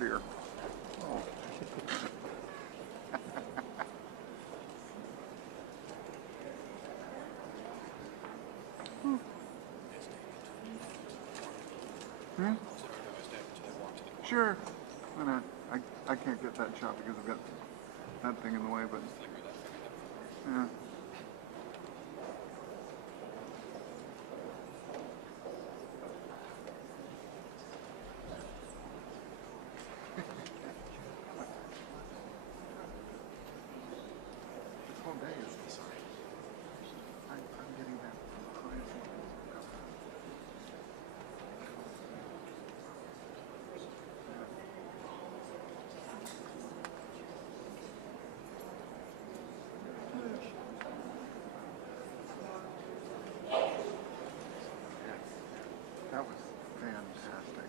dear. Oh. Hmm? Sure. I can't get that shot because I've got that thing in the way, but yeah. This whole day is I'm getting that crazy. That was fantastic.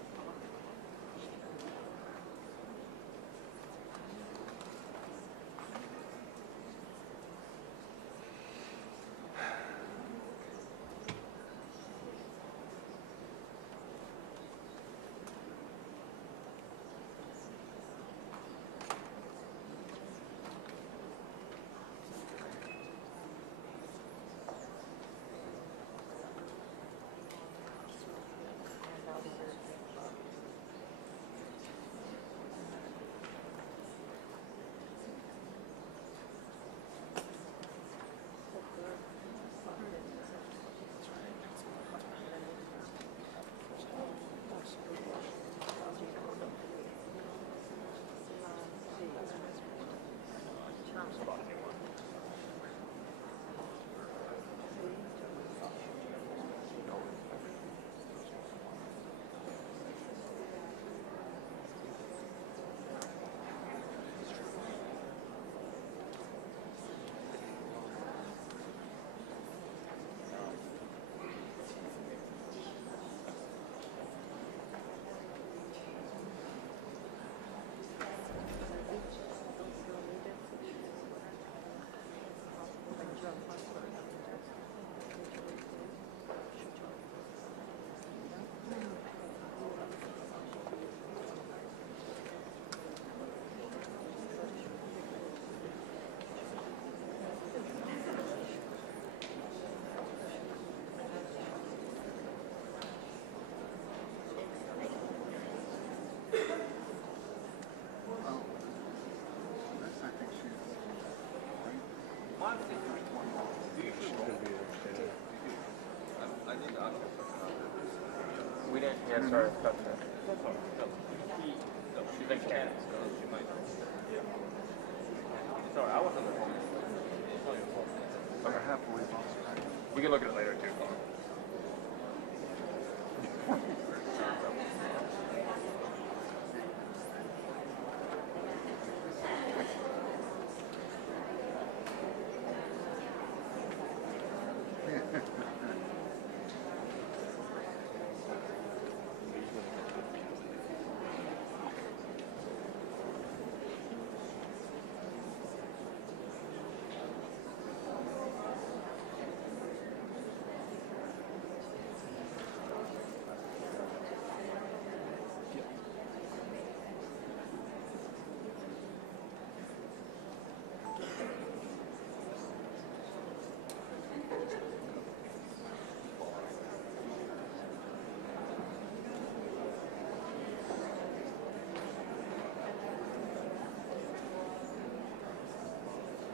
We didn't, yeah, sorry, cut that. No, she's like 10, so she might. Yeah. Sorry, I wasn't the phone. It's not your fault. Okay, happily lost track. We can look at it later, too.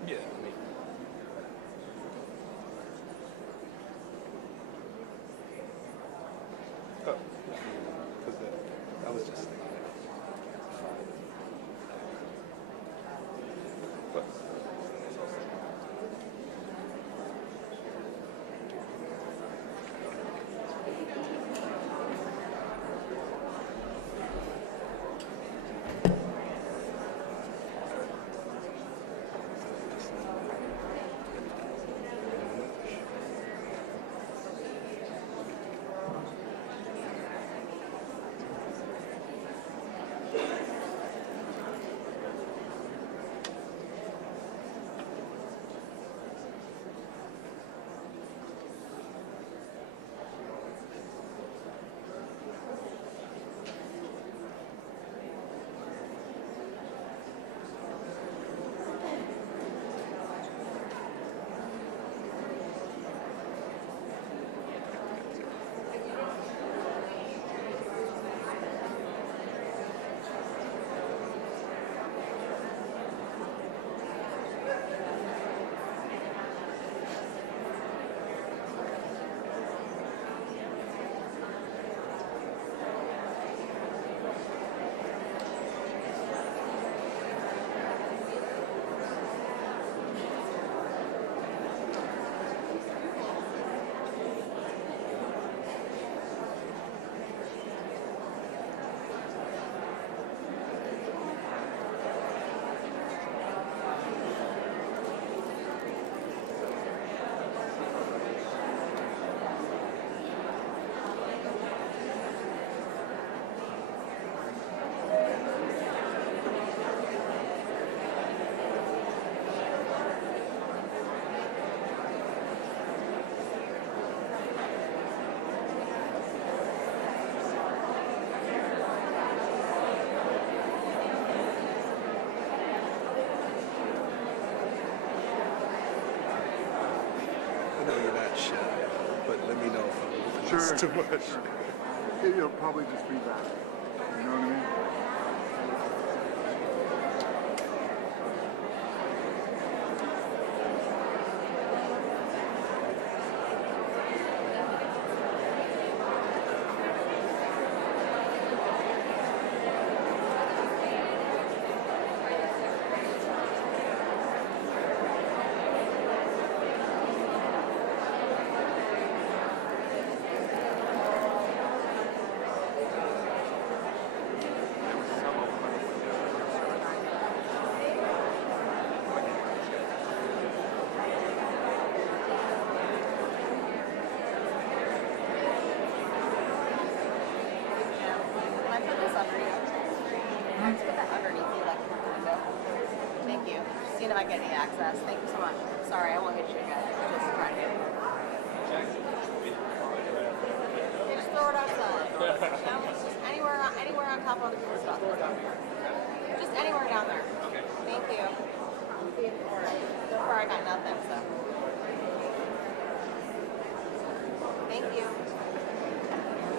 Yeah, me. Oh, because that was just thinking. But. Sure. It's too much. It'll probably just be that. You know what I mean? Can I put this underneath? Let's put that underneath you, like through the window. Thank you. Just seeing if I get any access. Thank you so much. Sorry, I won't hit you again. Just trying to get it. Just throw it outside. No, just anywhere on top of the people's stuff. Just anywhere down there. Thank you. So far I got nothing, so. Thank you.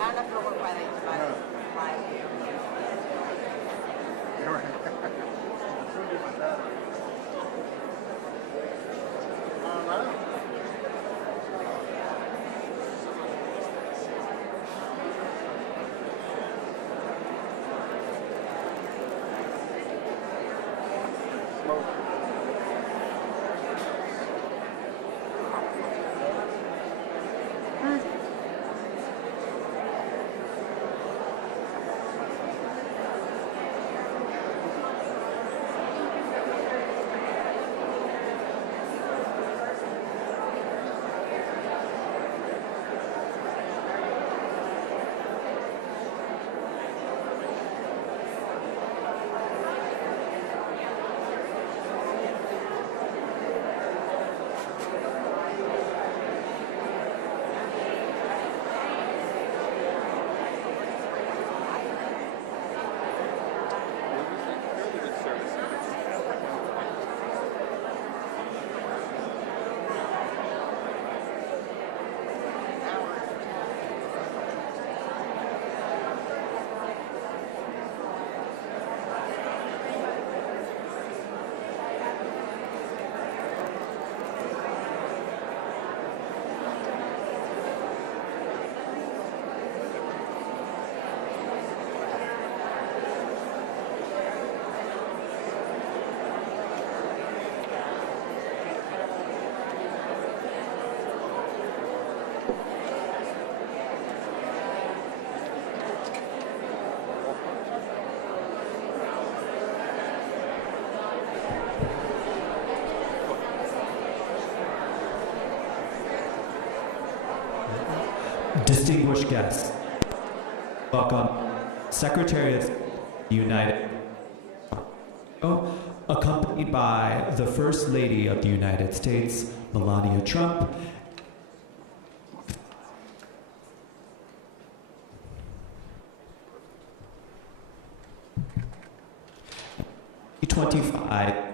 I don't know if it'll work by the live view. You're right. It's so different that. All right. Smoke. Fairly good service. Distinguished guests, welcome Secretary of the United accompanied by the First Lady of the United States, Melania Trump, G25.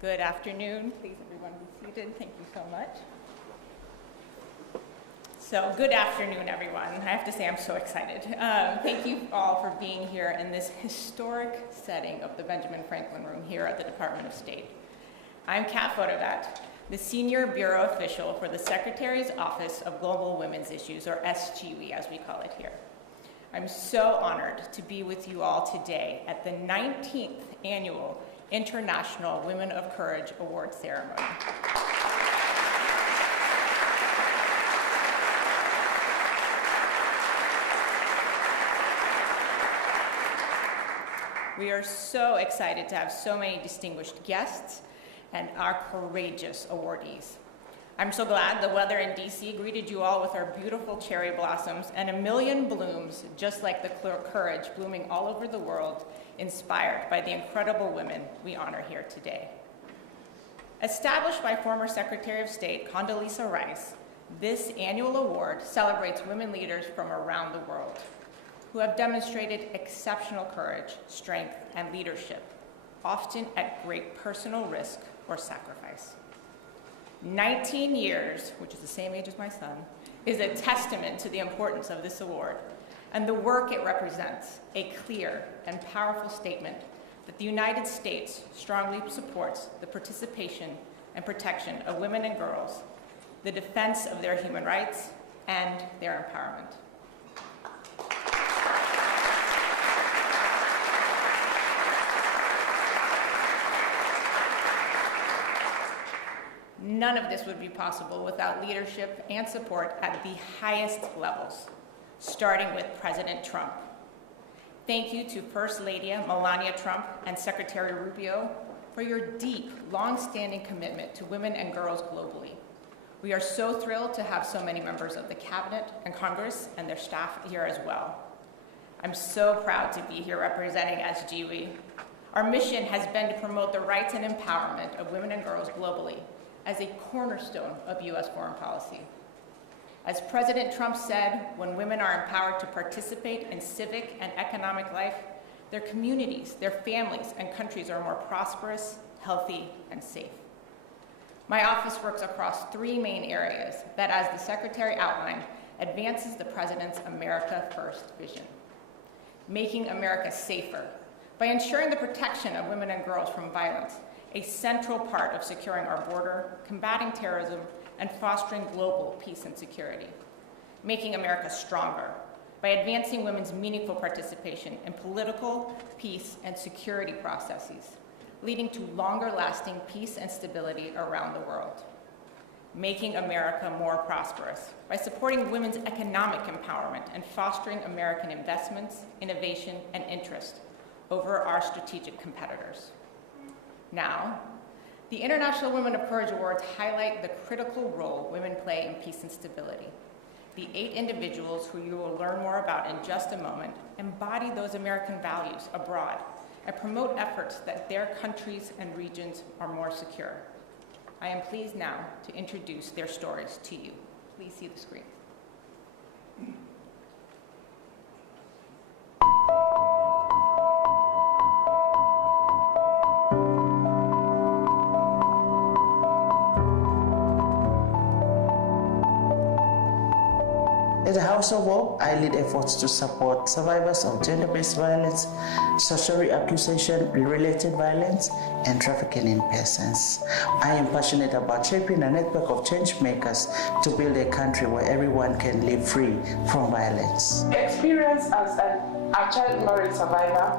Good afternoon. Please, everyone be seated. Thank you so much. So, good afternoon, everyone. I have to say, I'm so excited. Thank you all for being here in this historic setting of the Benjamin Franklin Room here at the Department of State. I'm Kat Fotodat, the Senior Bureau Official for the Secretary's Office of Global Women's Issues, or SGWE, as we call it here. I'm so honored to be with you all today at the 19th Annual International Women of Courage Award Ceremony. We are so excited to have so many distinguished guests and our courageous awardees. I'm so glad the weather in DC greeted you all with our beautiful cherry blossoms and a million blooms, just like the courage blooming all over the world, inspired by the incredible women we honor here today. Established by former Secretary of State Condoleezza Rice, this annual award celebrates women leaders from around the world who have demonstrated exceptional courage, strength, and leadership, often at great personal risk or sacrifice. 19 years, which is the same age as my son, is a testament to the importance of this award and the work it represents, a clear and powerful statement that the United States strongly supports the participation and protection of women and girls, the defense of their human rights, and their empowerment. None of this would be possible without leadership and support at the highest levels, starting with President Trump. Thank you to First Lady Melania Trump and Secretary Rubio for your deep, long-standing commitment to women and girls globally. We are so thrilled to have so many members of the Cabinet and Congress and their staff here as well. I'm so proud to be here representing SGWE. Our mission has been to promote the rights and empowerment of women and girls globally as a cornerstone of U.S. foreign policy. As President Trump said, when women are empowered to participate in civic and economic life, their communities, their families, and countries are more prosperous, healthy, and safe. My office works across three main areas that, as the Secretary outlined, advances the President's America First vision. Making America safer by ensuring the protection of women and girls from violence, a central part of securing our border, combating terrorism, and fostering global peace and security. Making America stronger by advancing women's meaningful participation in political, peace, and security processes, leading to longer-lasting peace and stability around the world. Making America more prosperous by supporting women's economic empowerment and fostering American investments, innovation, and interest over our strategic competitors. Now, the International Women of Courage Awards highlight the critical role women play in peace and stability. The 8 individuals who you will learn more about in just a moment embody those American values abroad and promote efforts that their countries and regions are more secure. I am pleased now to introduce their stories to you. Please see the screen. At the House of Hope, I lead efforts to support survivors of gender-based violence, sorcery accusation, related violence, and trafficking in persons. I am passionate about shaping a network of change makers to build a country where everyone can live free from violence. Experience as a child marriage survivor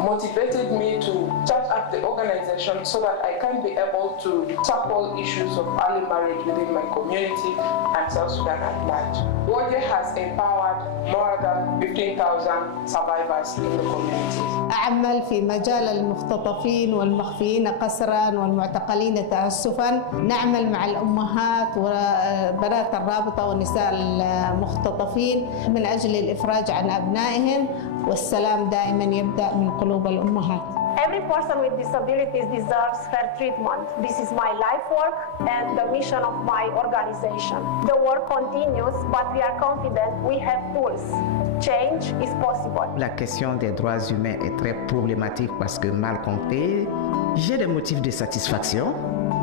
motivated me to start up the organization so that I can be able to tackle issues of early marriage within my community and South Sudan at large. WOJE has empowered more than 15,000 survivors in the community. أعمل في مجال المختطفين والمخفيين قسرا والمعتقلين تأسفا. نعمل مع الأمهات وبنات الرابطة والنساء المختطفين من أجل الإفراج عن أبنائهم، والسلام دائما يبدأ من قلوب الأمهات. Every person with disabilities deserves fair treatment. This is my life work and the mission of my organization. The work continues, but we are confident we have tools. Change is possible. La question des droits humains est très problématique parce que mal compris, j'ai des motifs de satisfaction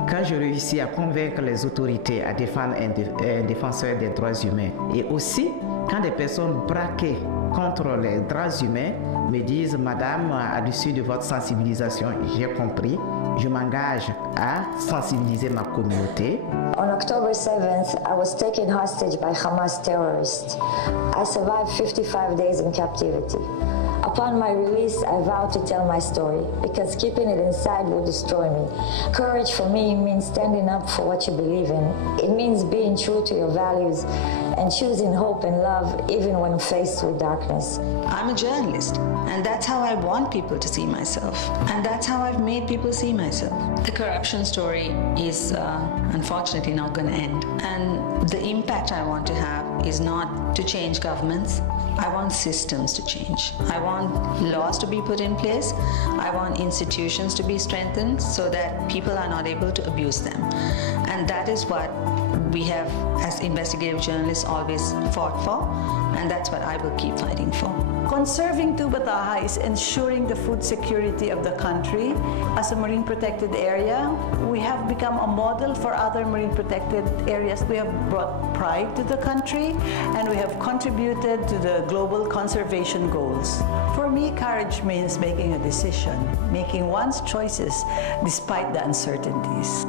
quand je réussis à convaincre les autorités à défendre un défenseur des droits humains. Et aussi quand des personnes braquées contre les droits humains me disent « Madame, à l'issue de votre sensibilisation, j'ai compris, je m'engage à sensibiliser ma communauté. » On October 7th, I was taken hostage by Hamas terrorists. I survived 55 days in captivity. Upon my release, I vowed to tell my story because keeping it inside would destroy me. Courage for me means standing up for what you believe in. It means being true to your values and choosing hope and love even when faced with darkness. I'm a journalist, and that's how I want people to see myself. And that's how I've made people see myself. The corruption story is unfortunately not going to end. And the impact I want to have is not to change governments. I want systems to change. I want laws to be put in place. I want institutions to be strengthened so that people are not able to abuse them. And that is what we have, as investigative journalists, always fought for, and that's what I will keep fighting for. Conserving Tubataha is ensuring the food security of the country. As a marine protected area, we have become a model for other marine protected areas. We have brought pride to the country, and we have contributed to the global conservation goals. For me, courage means making a decision, making one's choices despite the uncertainties.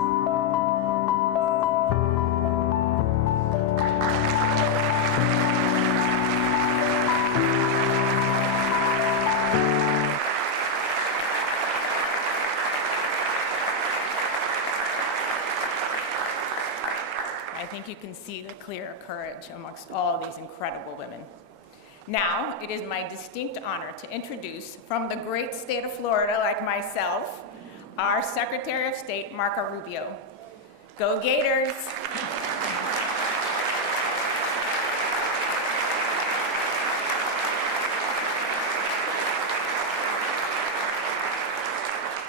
I think you can see the clear courage amongst all these incredible women. Now, it is my distinct honor to introduce, from the great state of Florida, like myself, our Secretary of State, Marco Rubio. Go Gators!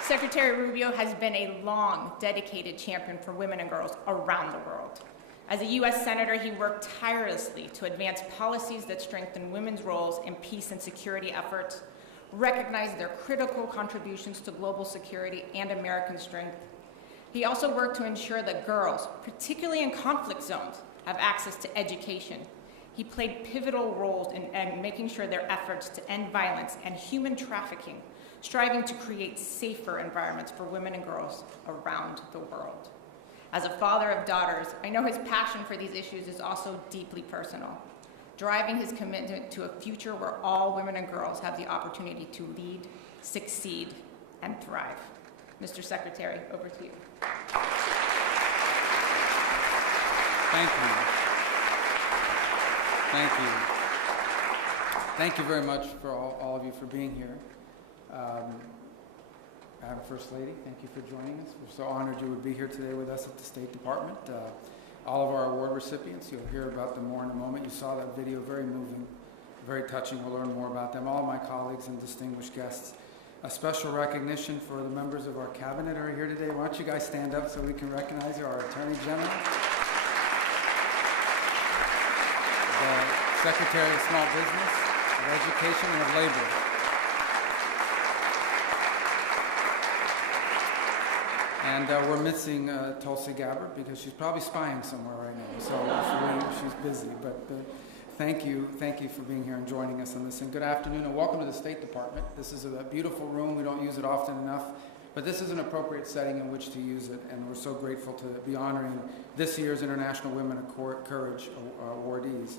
Secretary Rubio has been a long, dedicated champion for women and girls around the world. As a U.S. Senator, he worked tirelessly to advance policies that strengthen women's roles in peace and security efforts, recognize their critical contributions to global security and American strength. He also worked to ensure that girls, particularly in conflict zones, have access to education. He played pivotal roles in making sure their efforts to end violence and human trafficking, striving to create safer environments for women and girls around the world. As a father of daughters, I know his passion for these issues is also deeply personal, driving his commitment to a future where all women and girls have the opportunity to lead, succeed, and thrive. Mr. Secretary, over to you. Thank you. Thank you. Thank you very much for all of you for being here. Madam First Lady, thank you for joining us. We're so honored you would be here today with us at the State Department. All of our award recipients, you'll hear about them more in a moment. You saw that video, very moving, very touching. We'll learn more about them. All of my colleagues and distinguished guests. A special recognition for the members of our cabinet who are here today. Why don't you guys stand up so we can recognize you, our Attorney General, the Secretary of Small Business, of Education, and of Labor. And we're missing Tulsi Gabbard because she's probably spying somewhere right now, so she's busy. But thank you for being here and joining us on this. And good afternoon and welcome to the State Department. This is a beautiful room. We don't use it often enough, but this is an appropriate setting in which to use it. And we're so grateful to be honoring this year's International Women of Courage awardees.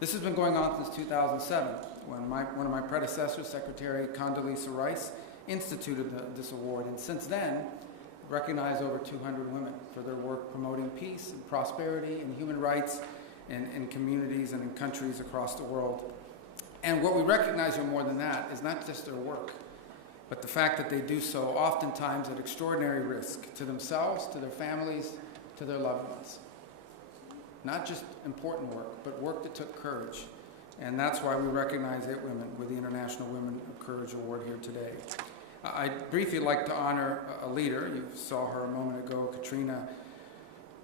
This has been going on since 2007 when one of my predecessors, Secretary Condoleezza Rice, instituted this award. And since then, recognized over 200 women for their work promoting peace and prosperity and human rights in communities and in countries across the world. And what we recognize here more than that is not just their work, but the fact that they do so oftentimes at extraordinary risk to themselves, to their families, to their loved ones. Not just important work, but work that took courage. And that's why we recognize 8 women with the International Women of Courage Award here today. I'd briefly like to honor a leader. You saw her a moment ago, Katrina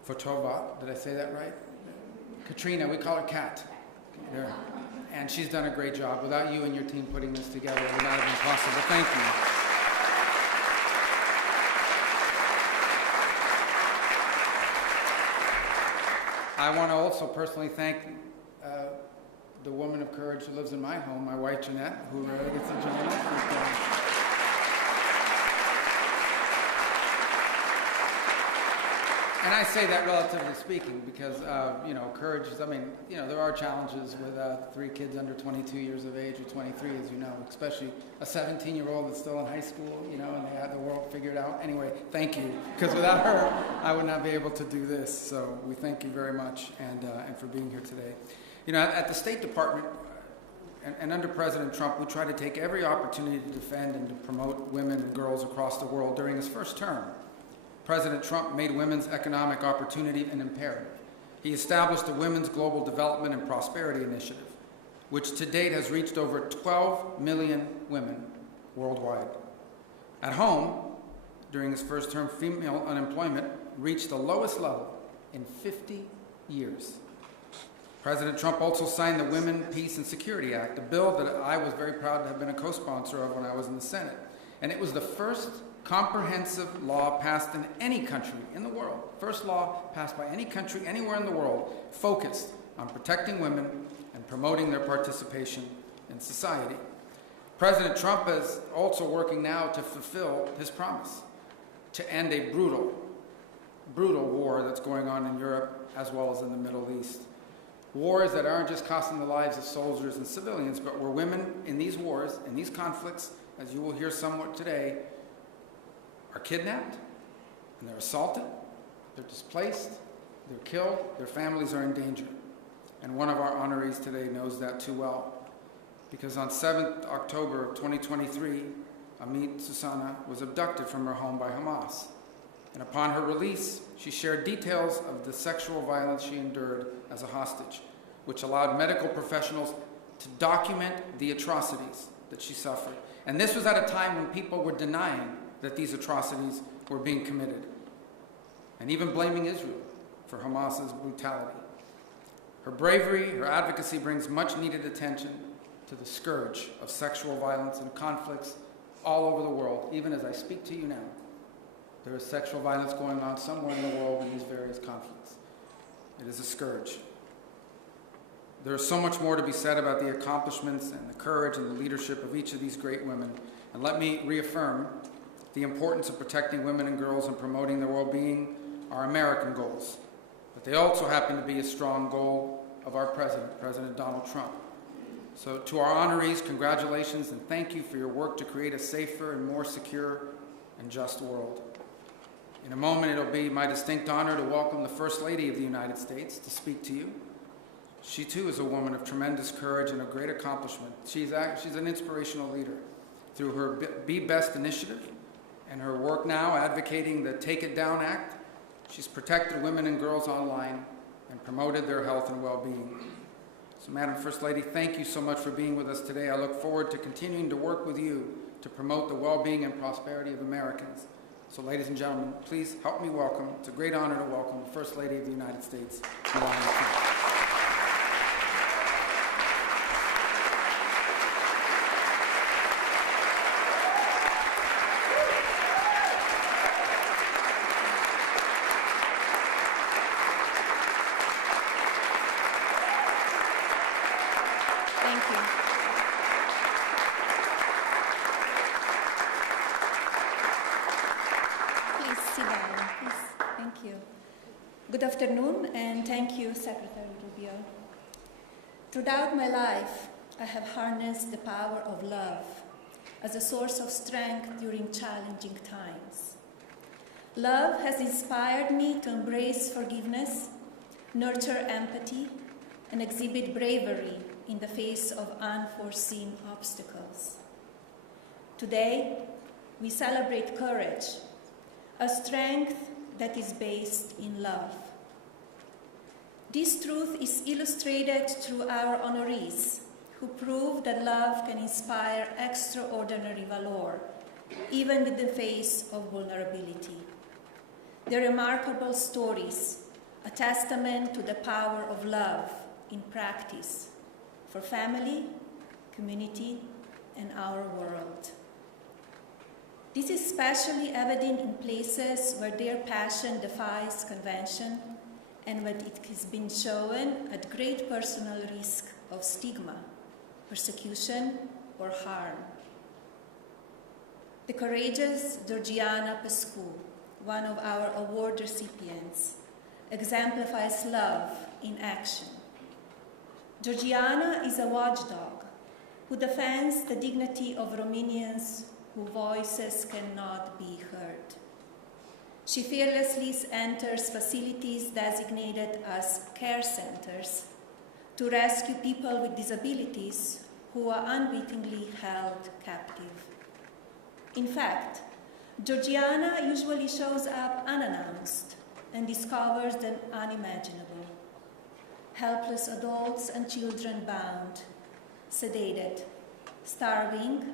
Fotova. Did I say that right? Katrina, we call her Kat. There. And she's done a great job. Without you and your team putting this together, it would not have been possible. Thank you. I want to also personally thank the woman of courage who lives in my home, my wife Jeanette, who gets to join us. And I say that relatively speaking because, courage is, there are challenges with 3 kids under 22 years of age or 23, as you know, especially a 17-year-old that's still in high school, and they have the world figured out. Anyway, thank you, because without her, I would not be able to do this. So we thank you very much and for being here today. At the State Department and under President Trump, we try to take every opportunity to defend and to promote women and girls across the world. During his first term, President Trump made women's economic opportunity an imperative. He established the Women's Global Development and Prosperity Initiative, which to date has reached over 12 million women worldwide. At home, during his first term, female unemployment reached the lowest level in 50 years. President Trump also signed the Women, Peace, and Security Act, a bill that I was very proud to have been a co-sponsor of when I was in the Senate. And it was the first comprehensive law passed in any country in the world, first law passed by any country anywhere in the world, focused on protecting women and promoting their participation in society. President Trump is also working now to fulfill his promise to end a brutal war that's going on in Europe as well as in the Middle East. Wars that aren't just costing the lives of soldiers and civilians, but where women in these wars, in these conflicts, as you will hear somewhat today, are kidnapped, and they're assaulted, they're displaced, they're killed, their families are in danger. And one of our honorees today knows that too well, because on 7th October of 2023, Amit Susanna was abducted from her home by Hamas. And upon her release, she shared details of the sexual violence she endured as a hostage, which allowed medical professionals to document the atrocities that she suffered. And this was at a time when people were denying that these atrocities were being committed, and even blaming Israel for Hamas's brutality. Her bravery, her advocacy brings much needed attention to the scourge of sexual violence and conflicts all over the world. Even as I speak to you now, there is sexual violence going on somewhere in the world in these various conflicts. It is a scourge. There is so much more to be said about the accomplishments and the courage and the leadership of each of these great women. And let me reaffirm the importance of protecting women and girls and promoting their well-being are American goals. But they also happen to be a strong goal of our president, President Donald Trump. So to our honorees, congratulations and thank you for your work to create a safer and more secure and just world. In a moment, it'll be my distinct honor to welcome the First Lady of the United States to speak to you. She too is a woman of tremendous courage and a great accomplishment. She's an inspirational leader. Through her Be Best initiative and her work now advocating the Take It Down Act, she's protected women and girls online and promoted their health and well-being. So, Madam First Lady, thank you so much for being with us today. I look forward to continuing to work with you to promote the well-being and prosperity of Americans. So, ladies and gentlemen, please help me welcome, it's a great honor to welcome the First Lady of the United States, Melania Trump. Good afternoon, and thank you, Secretary Rubio. Throughout my life, I have harnessed the power of love as a source of strength during challenging times. Love has inspired me to embrace forgiveness, nurture empathy, and exhibit bravery in the face of unforeseen obstacles. Today, we celebrate courage, a strength that is based in love. This truth is illustrated through our honorees, who prove that love can inspire extraordinary valor even in the face of vulnerability. Their remarkable stories, a testament to the power of love in practice for family, community, and our world. This is especially evident in places where their passion defies convention and when it has been shown at great personal risk of stigma, persecution, or harm. The courageous Georgiana Pescu, one of our award recipients, exemplifies love in action. Georgiana is a watchdog who defends the dignity of Romanians whose voices cannot be heard. She fearlessly enters facilities designated as care centers to rescue people with disabilities who are unwittingly held captive. In fact, Georgiana usually shows up unannounced and discovers the unimaginable. Helpless adults and children bound, sedated, starving,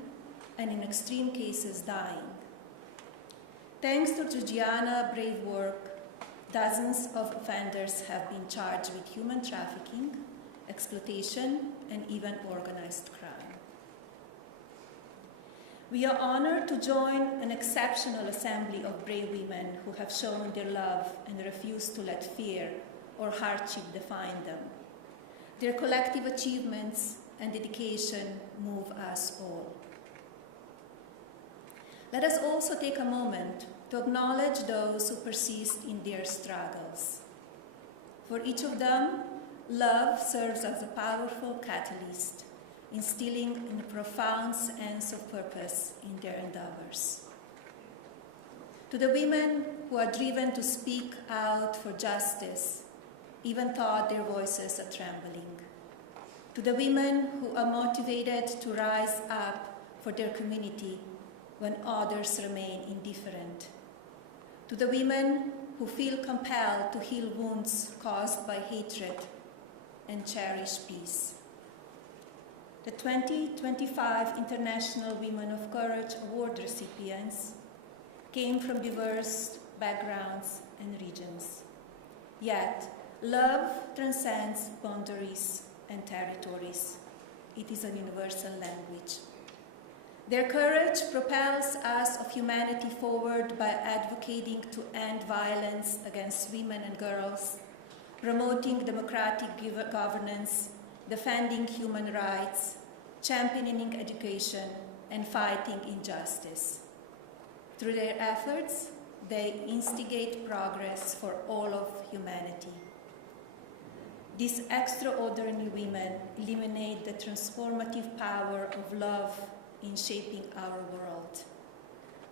and in extreme cases dying. Thanks to Georgiana's brave work, dozens of offenders have been charged with human trafficking, exploitation, and even organized crime. We are honored to join an exceptional assembly of brave women who have shown their love and refuse to let fear or hardship define them. Their collective achievements and dedication move us all. Let us also take a moment to acknowledge those who persist in their struggles. For each of them, love serves as a powerful catalyst, instilling a profound sense of purpose in their endeavors. To the women who are driven to speak out for justice, even though their voices are trembling. To the women who are motivated to rise up for their community when others remain indifferent. To the women who feel compelled to heal wounds caused by hatred and cherish peace. The 2025 International Women of Courage Award recipients came from diverse backgrounds and regions. Yet, love transcends boundaries and territories. It is a universal language. Their courage propels us of humanity forward by advocating to end violence against women and girls, promoting democratic governance, defending human rights, championing education, and fighting injustice. Through their efforts, they instigate progress for all of humanity. These extraordinary women illuminate the transformative power of love in shaping our world.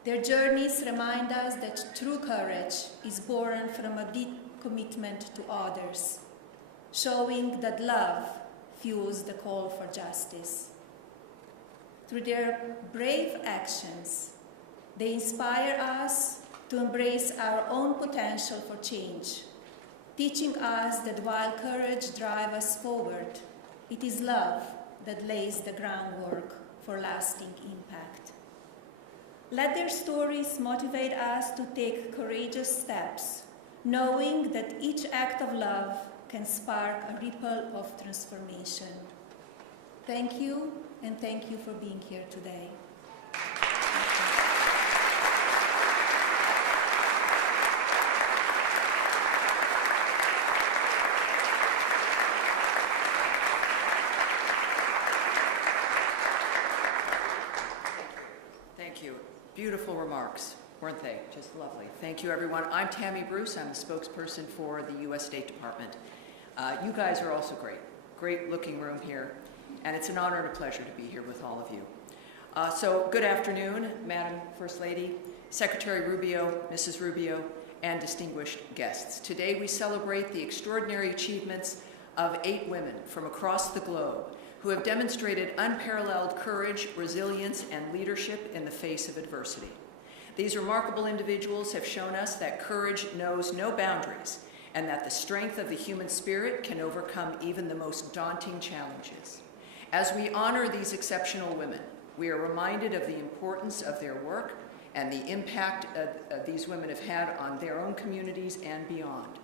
Their journeys remind us that true courage is born from a deep commitment to others, showing that love fuels the call for justice. Through their brave actions, they inspire us to embrace our own potential for change, teaching us that while courage drives us forward, it is love that lays the groundwork for lasting impact. Let their stories motivate us to take courageous steps, knowing that each act of love can spark a ripple of transformation. Thank you, and thank you for being here today. Thank you. Beautiful remarks, weren't they? Just lovely. Thank you, everyone. I'm Tammy Bruce. I'm the spokesperson for the U.S. State Department. You guys are also great. Great looking room here. And it's an honor and a pleasure to be here with all of you. So good afternoon, Madam First Lady, Secretary Rubio, Mrs. Rubio, and distinguished guests. Today we celebrate the extraordinary achievements of 8 women from across the globe who have demonstrated unparalleled courage, resilience, and leadership in the face of adversity. These remarkable individuals have shown us that courage knows no boundaries and that the strength of the human spirit can overcome even the most daunting challenges. As we honor these exceptional women, We are reminded of the importance of their work and the impact these women have had on their own communities and beyond.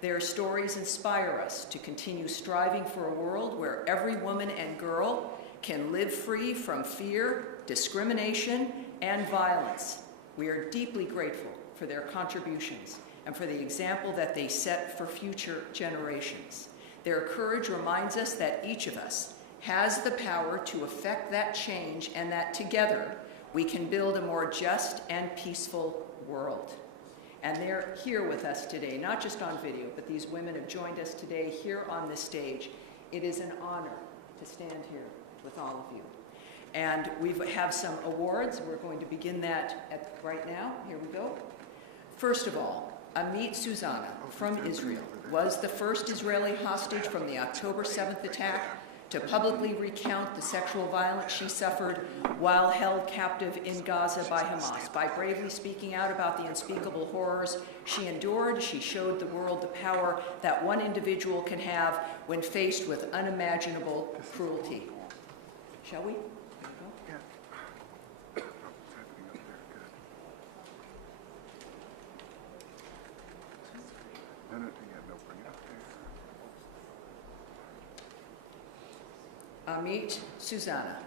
Their stories inspire us to continue striving for a world where every woman and girl can live free from fear, discrimination, and violence. We are deeply grateful for their contributions and for the example that they set for future generations. Their courage reminds us that each of us has the power to effect that change and that together we can build a more just and peaceful world. And they're here with us today, not just on video, but these women have joined us today here on this stage. It is an honor to stand here with all of you. And we have some awards. We're going to begin that right now. Here we go. First of all, Amit Susanna from Israel was the first Israeli hostage from the October 7th attack to publicly recount the sexual violence she suffered while held captive in Gaza by Hamas. By bravely speaking out about the unspeakable horrors she endured, she showed the world the power that one individual can have when faced with unimaginable cruelty. Shall we? Amit Susanna.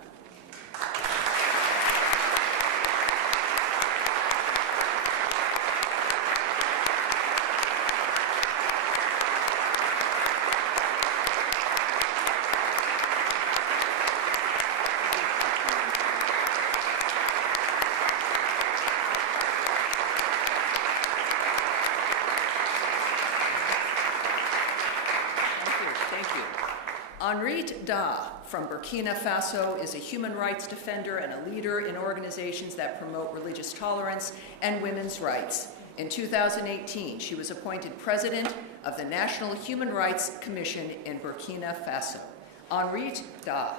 Henriette Da from Burkina Faso is a human rights defender and a leader in organizations that promote religious tolerance and women's rights. In 2018, she was appointed president of the National Human Rights Commission in Burkina Faso. Henriette Da.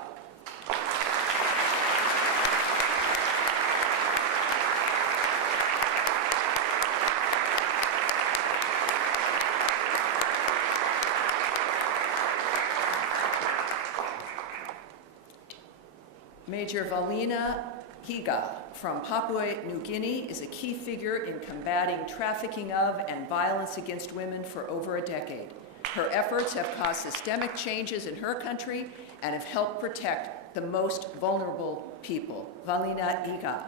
Major Valina Higa from Papua New Guinea is a key figure in combating trafficking of and violence against women for over a decade. Her efforts have caused systemic changes in her country and have helped protect the most vulnerable people. Valina Higa.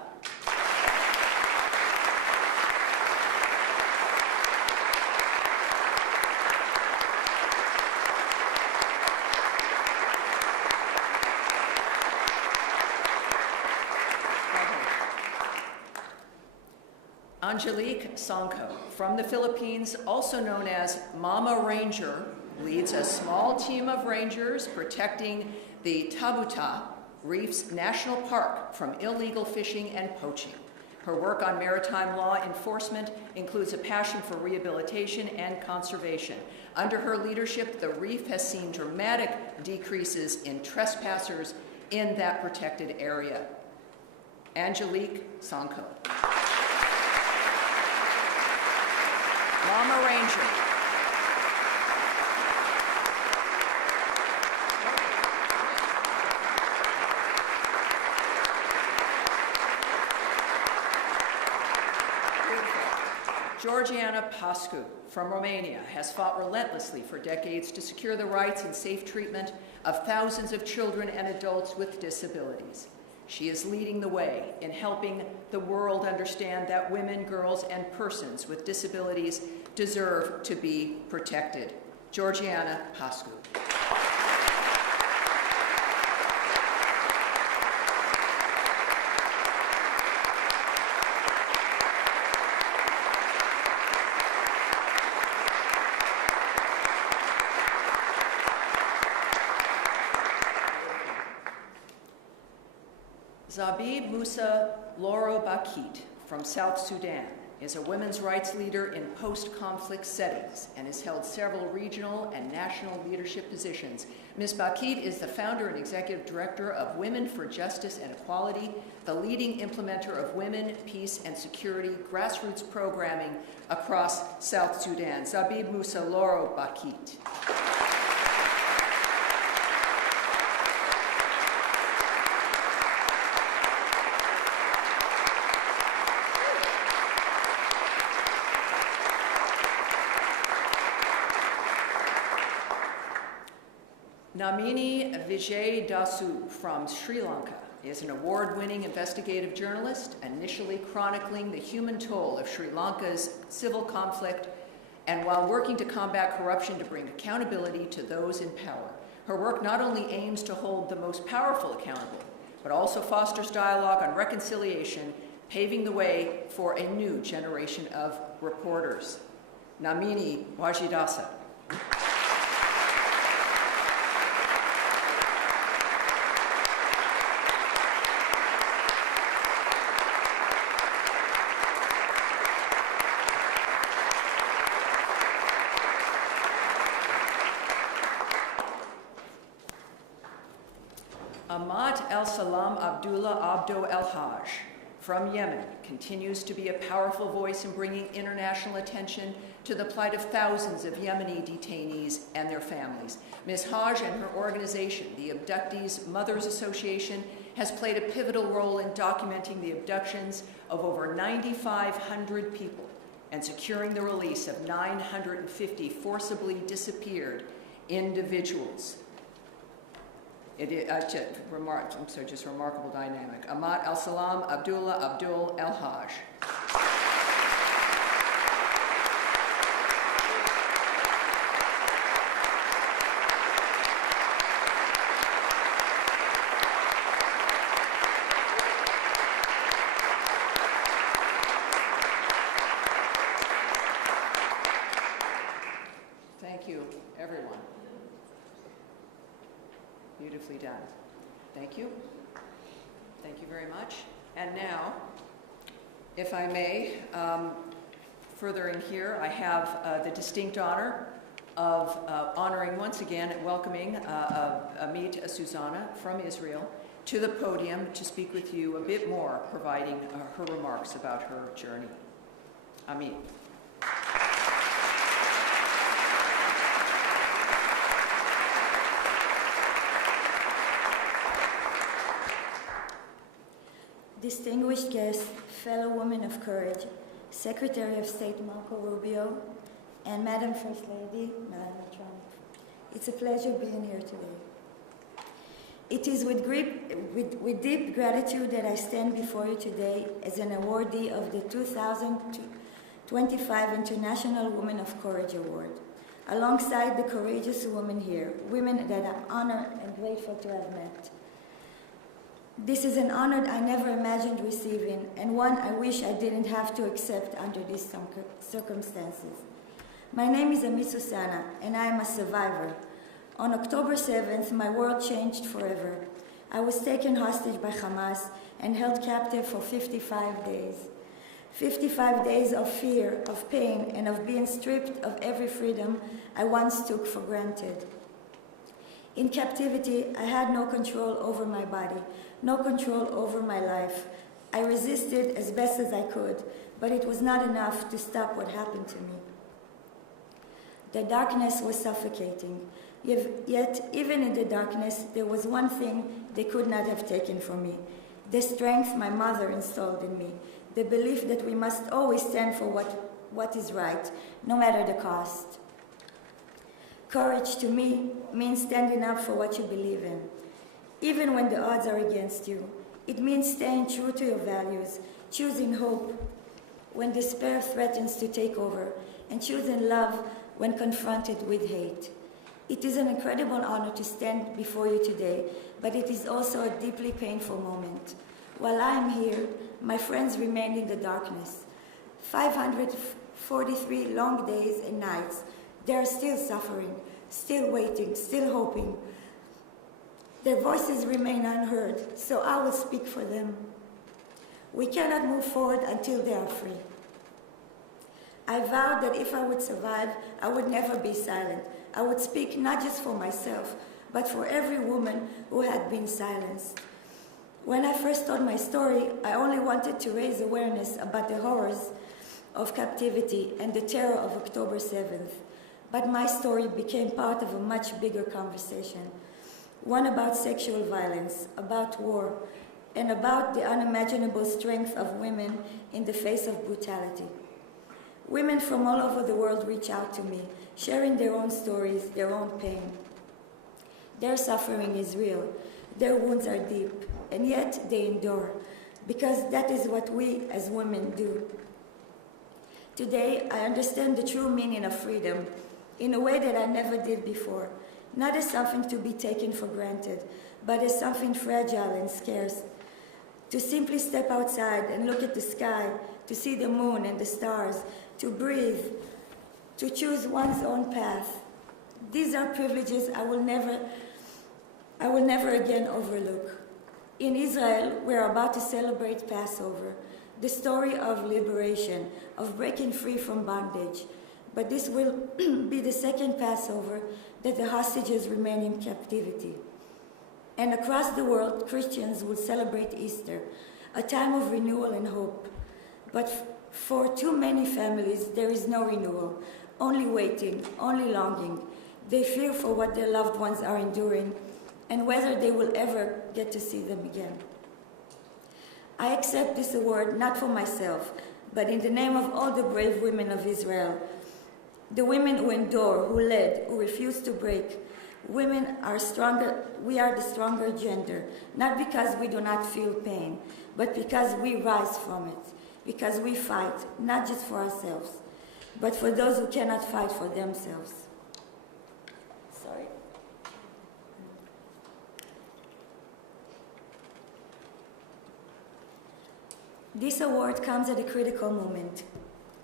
Angelique Sanko from the Philippines, also known as Mama Ranger, leads a small team of rangers protecting the Tabuta Reefs National Park from illegal fishing and poaching. Her work on maritime law enforcement includes a passion for rehabilitation and conservation. Under her leadership, the reef has seen dramatic decreases in trespassers in that protected area. Angelique Sanko. Mama Ranger. Georgiana Pascu from Romania has fought relentlessly for decades to secure the rights and safe treatment of thousands of children and adults with disabilities. She is leading the way in helping the world understand that women, girls, and persons with disabilities deserve to be protected. Georgiana Pascu. Zabib Musa Loro Bakit from South Sudan is a women's rights leader in post-conflict settings and has held several regional and national leadership positions. Ms. Bakit is the founder and executive director of Women for Justice and Equality, the leading implementer of women, peace, and security grassroots programming across South Sudan. Zabib Musa Loro Bakit. Namini Vijay Dasu from Sri Lanka is an award-winning investigative journalist, initially chronicling the human toll of Sri Lanka's civil conflict, and while working to combat corruption to bring accountability to those in power. Her work not only aims to hold the most powerful accountable, but also fosters dialogue on reconciliation, paving the way for a new generation of reporters. Namini Wajidasa. Ahmad El-Salam Abdullah Abdo El-Haj from Yemen continues to be a powerful voice in bringing international attention to the plight of thousands of Yemeni detainees and their families. Ms. Haj and her organization, the Abductees Mothers Association, has played a pivotal role in documenting the abductions of over 9,500 people and securing the release of 950 forcibly disappeared individuals. It is just remarkable dynamic. Ahmad El-Salam Abdullah Abdul El-Haj. Thank you, everyone. Beautifully done. Thank you. Thank you very much. And now, if I may, further in here, I have the distinct honor of honoring once again and welcoming Amit Susanna from Israel to the podium to speak with you a bit more, providing her remarks about her journey. Amit. Distinguished guests, fellow women of courage, Secretary of State Marco Rubio, and Madam First Lady Melania Trump. It's a pleasure being here today. It is with deep gratitude that I stand before you today as an awardee of the 2025 International Women of Courage Award, alongside the courageous women here, women that I'm honored and grateful to have met. This is an honor I never imagined receiving, and one I wish I didn't have to accept under these circumstances. My name is Amit Susanna, and I am a survivor. On October 7th, my world changed forever. I was taken hostage by Hamas and held captive for 55 days. 55 days of fear, of pain, and of being stripped of every freedom I once took for granted. In captivity, I had no control over my body, no control over my life. I resisted as best as I could, but it was not enough to stop what happened to me. The darkness was suffocating, yet even in the darkness, there was one thing they could not have taken from me: the strength my mother installed in me, the belief that we must always stand for what is right, no matter the cost. Courage to me means standing up for what you believe in, even when the odds are against you. It means staying true to your values, choosing hope when despair threatens to take over, and choosing love when confronted with hate. It is an incredible honor to stand before you today, but it is also a deeply painful moment. While I am here, my friends remain in the darkness. 543 long days and nights. They are still suffering, still waiting, still hoping. Their voices remain unheard, so I will speak for them. We cannot move forward until they are free. I vowed that if I would survive, I would never be silent. I would speak not just for myself, but for every woman who had been silenced. When I first told my story, I only wanted to raise awareness about the horrors of captivity and the terror of October 7th. But my story became part of a much bigger conversation, one about sexual violence, about war, and about the unimaginable strength of women in the face of brutality. Women from all over the world reach out to me, sharing their own stories, their own pain. Their suffering is real. Their wounds are deep, and yet they endure, because that is what we as women do. Today, I understand the true meaning of freedom in a way that I never did before, not as something to be taken for granted, but as something fragile and scarce. To simply step outside and look at the sky, to see the moon and the stars, to breathe, to choose one's own path. These are privileges I will never again overlook. In Israel, we're about to celebrate Passover, the story of liberation, of breaking free from bondage. But this will be the second Passover that the hostages remain in captivity. And across the world, Christians will celebrate Easter, a time of renewal and hope. But for too many families, there is no renewal, only waiting, only longing. They fear for what their loved ones are enduring and whether they will ever get to see them again. I accept this award not for myself, but in the name of all the brave women of Israel, the women who endure, who led, who refuse to break. Women are stronger, we are the stronger gender, not because we do not feel pain, but because we rise from it, because we fight, not just for ourselves, but for those who cannot fight for themselves. Sorry. This award comes at a critical moment.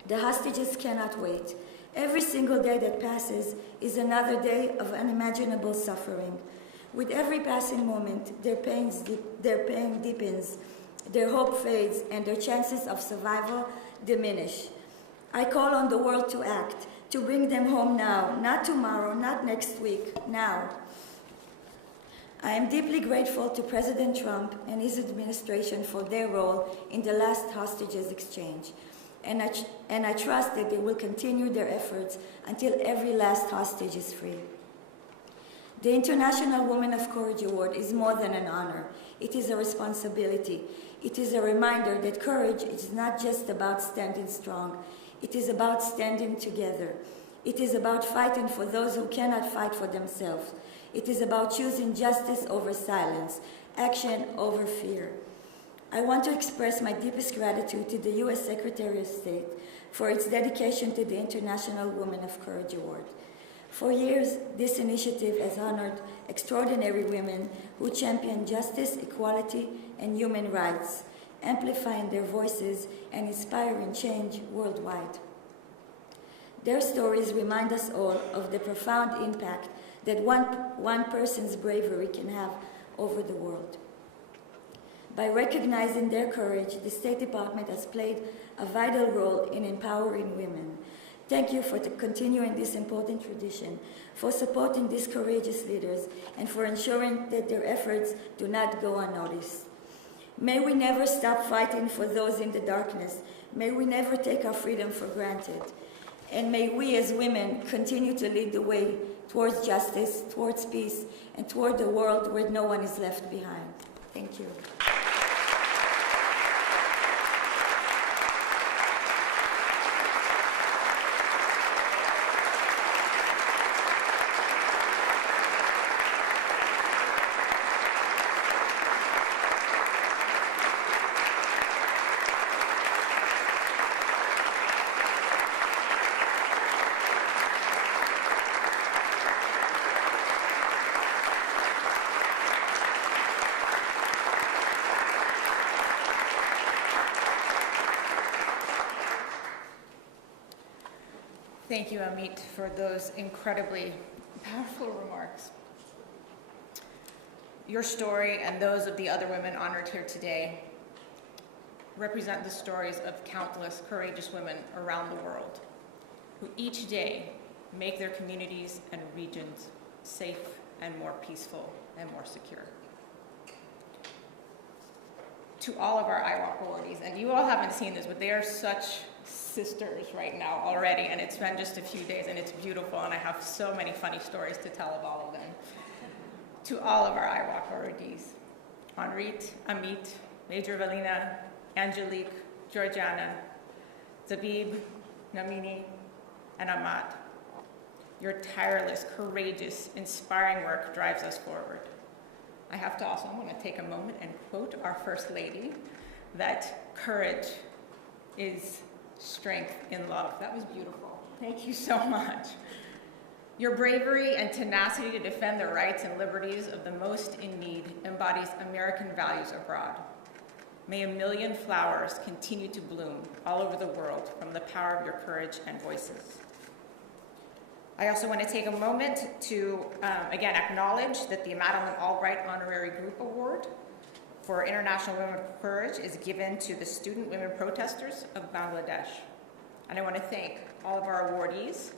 The hostages cannot wait. Every single day that passes is another day of unimaginable suffering. With every passing moment, their pain deepens, their hope fades, and their chances of survival diminish. I call on the world to act, to bring them home now, not tomorrow, not next week, now. I am deeply grateful to President Trump and his administration for their role in the last hostages exchange. And I trust that they will continue their efforts until every last hostage is free. The International Women of Courage Award is more than an honor. It is a responsibility. It is a reminder that courage is not just about standing strong. It is about standing together. It is about fighting for those who cannot fight for themselves. It is about choosing justice over silence, action over fear. I want to express my deepest gratitude to the U.S. Secretary of State for its dedication to the International Women of Courage Award. For years, this initiative has honored extraordinary women who champion justice, equality, and human rights, amplifying their voices and inspiring change worldwide. Their stories remind us all of the profound impact that one person's bravery can have over the world. By recognizing their courage, the State Department has played a vital role in empowering women. Thank you for continuing this important tradition, for supporting these courageous leaders, and for ensuring that their efforts do not go unnoticed. May we never stop fighting for those in the darkness. May we never take our freedom for granted. And may we as women continue to lead the way towards justice, towards peace, and toward a world where no one is left behind. Thank you. Thank you, Amit, for those incredibly powerful remarks. Your story and those of the other women honored here today represent the stories of countless courageous women around the world who each day make their communities and regions safe and more peaceful and more secure. To all of our IWOC awardees, and you all haven't seen this, but they are such sisters right now already, and it's been just a few days, and it's beautiful, and I have so many funny stories to tell of all of them. To all of our IWOC awardees, Henrit, Amit, Major Valina, Angelique, Georgiana, Zabib, Namini, and Ahmad, Your tireless, courageous, inspiring work drives us forward. I have to also, I want to take a moment and quote our First Lady, that courage is strength in love. That was beautiful. Thank you so much. Your bravery and tenacity to defend the rights and liberties of the most in need embodies American values abroad. May a million flowers continue to bloom all over the world from the power of your courage and voices. I also want to take a moment to, again, acknowledge that the Madeleine Albright Honorary Group Award for International Women of Courage is given to the student women protesters of Bangladesh. And I want to thank all of our awardees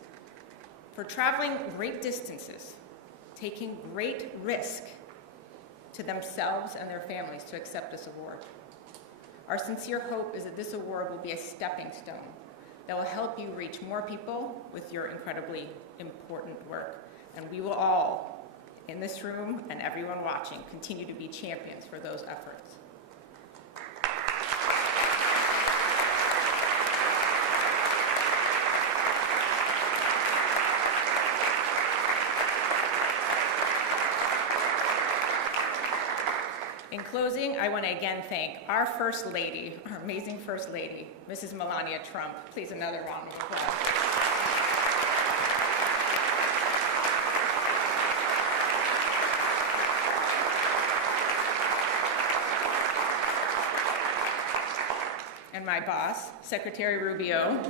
for traveling great distances, taking great risk to themselves and their families to accept this award. Our sincere hope is that this award will be a stepping stone that will help you reach more people with your incredibly important work. And we will all, in this room and everyone watching, continue to be champions for those efforts. In closing, I want to again thank our First Lady, our amazing First Lady, Mrs. Melania Trump. Please, another round of applause. And my boss, Secretary Rubio.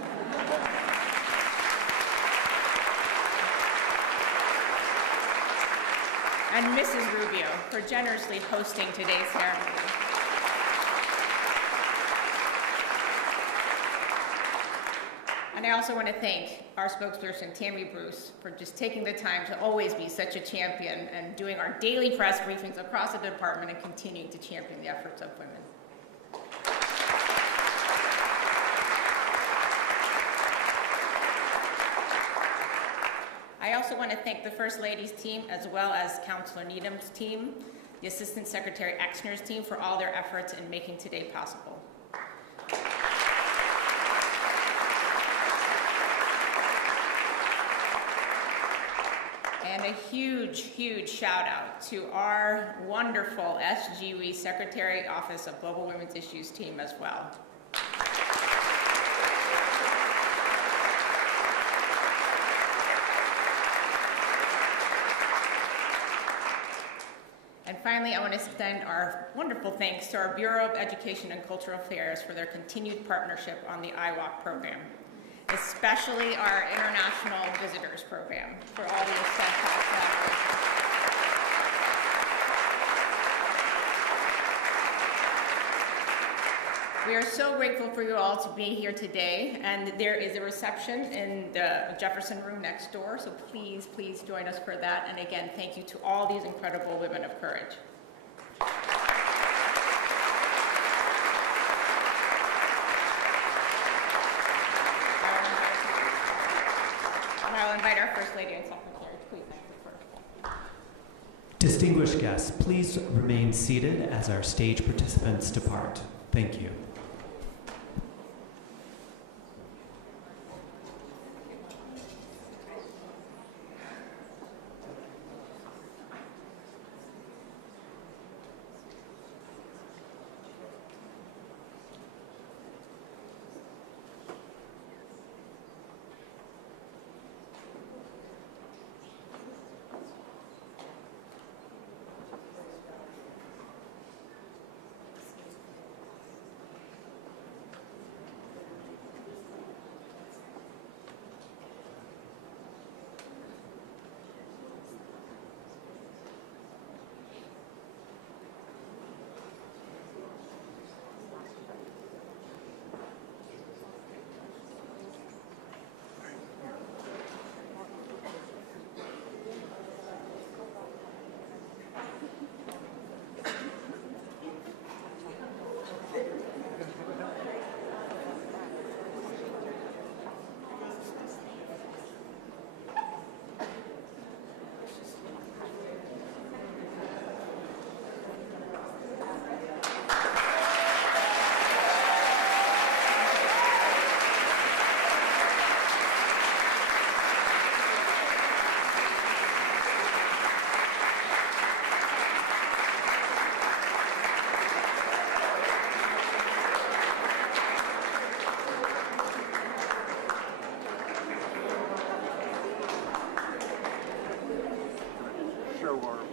And Mrs. Rubio for generously hosting today's ceremony. And I also want to thank our spokesperson, Tammy Bruce, for just taking the time to always be such a champion and doing our daily press briefings across the department and continuing to champion the efforts of women. I also want to thank the First Lady's team, as well as Councilor Needham's team, the Assistant Secretary Exner's team, for all their efforts in making today possible. And a huge, huge shout out to our wonderful SGWE Secretary Office of Global Women's Issues team as well. And finally, I want to extend our wonderful thanks to our Bureau of Education and Cultural Affairs for their continued partnership on the IWalk program, especially our International Visitors Program, for all the steadfast collaboration. We are so grateful for you all to be here today, and there is a reception in the Jefferson room next door, so please, please join us for that. And again, thank you to all these incredible women of courage. And I will invite our First Lady and Secretary to please make the first. Distinguished guests, please remain seated as our stage participants depart. Thank you. our